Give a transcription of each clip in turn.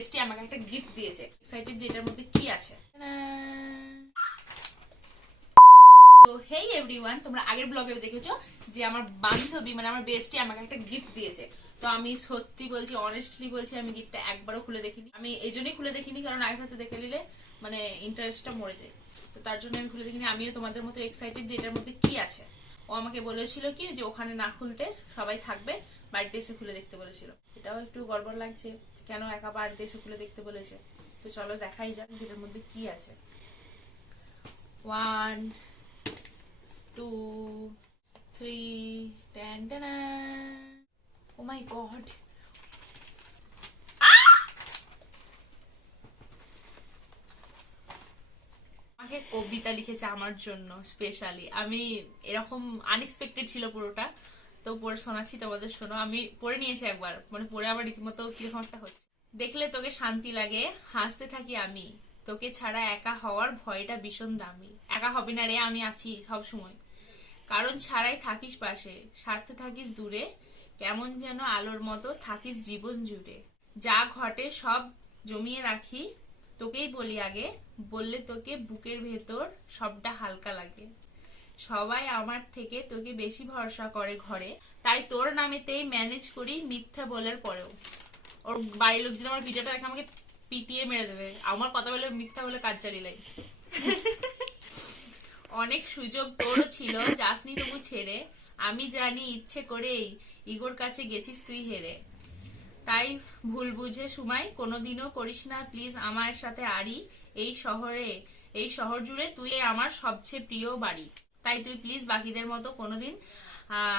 বেস্টি আমাকে একটা গিফট দিয়েছে। এক্সাইটেড যে এটার মধ্যে কি আছে। সো হেই এভরিওয়ান, তোমরা আগের ব্লগে দেখেছো যে আমার বান্ধবী মানে আমার বেস্টি আমাকে একটা গিফট দিয়েছে। তো আমি সত্যি বলছি, অনেস্টলি বলছি, আমি গিফটটা একবারও খুলে দেখিনি। আমি এই জন্যই খুলে দেখিনি কারণ আগের হাতে দেখে নিলে মানে ইন্টারেস্টটা মরে যায়। তো তার জন্য আমি খুলে দেখিনি। আমিও তোমাদের মতো এক্সাইটেড যে এটার মধ্যে কি আছে। ও আমাকে বলেছিল কি যে ওখানে না খুলতে, সবাই থাকবে, বাড়িতে এসে খুলে দেখতে বলেছিল। এটাও একটু গড়বড় লাগছে, কেন একা বাড়িতে এসে খুলে দেখতে বলেছে। তো চলো দেখাই যাক যেটার মধ্যে কি আছে। 1 2 3 10 ও মাই গড, আমাকে কবিতা লিখেছে আমার জন্য স্পেশালি। আমি এরকম আনএক্সপেক্টেড ছিল পুরোটা। তো পড়ে শোনাচ্ছি তোমাদের, শোনো। আমি পড়ে নিয়েছি একবার, মানে পড়ে আমার রীতিমতো কিরকম একটা হচ্ছে। দেখলে তোকে শান্তি লাগে, হাসতে থাকি আমি, তোকে ছাড়া একা হওয়ার ভয়টা ভীষণ দামি। একা হবি না রে, আমি আছি সব সময়। কারণ ছাড়াই থাকিস পাশে, স্বার্থে থাকিস দূরে, কেমন যেন আলোর মতো থাকিস জীবন জুড়ে। যা ঘটে সব জমিয়ে রাখি, তোকেই বলি আগে, বললে তোকে বুকের ভেতর সবটা হালকা লাগে। সবাই আমার থেকে তোকে বেশি ভরসা করে ঘরে, তাই তোর নামেতেই ম্যানেজ করি মিথ্যা বলার পরেও। ওর বাড়ির লোক যদি আমার ভিডিওটা রেখে আমাকে পিটিয়ে মেরে দেবে, আমার কথা বলে মিথ্যা বলে কাজ চালিয়ে। অনেক সুযোগ তোরও ছিল, যাসনি তবু ছেড়ে, আমি জানি ইচ্ছে করেই ইগোর কাছে গেছিস তুই হেরে। তাই ভুল বুঝে সুমাই কোনোদিনও করিস না প্লিজ আমার সাথে আড়ি। এই শহরে, এই শহর জুড়ে তুই আমার সবচেয়ে প্রিয় বাড়ি। তাই তুই প্লিজ বাকিদের মতো কোনোদিন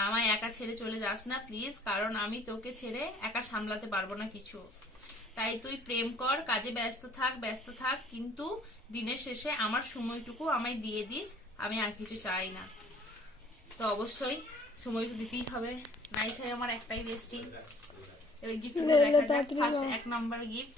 আমায় একা ছেড়ে চলে যাস না প্লিজ, কারণ আমি তোকে ছেড়ে একা সামলাতে পারবো না কিছু। তাই তুই প্রেম কর, কাজে ব্যস্ত থাক, কিন্তু দিনের শেষে আমার সময়টুকু আমায় দিয়ে দিস, আমি আর কিছু চাই না। তো অবশ্যই সময় তো দিতেই হবে, নাই চাই আমার একটাই বেস্টি। এবার গিফট দেখা যাক। First 1 number gift.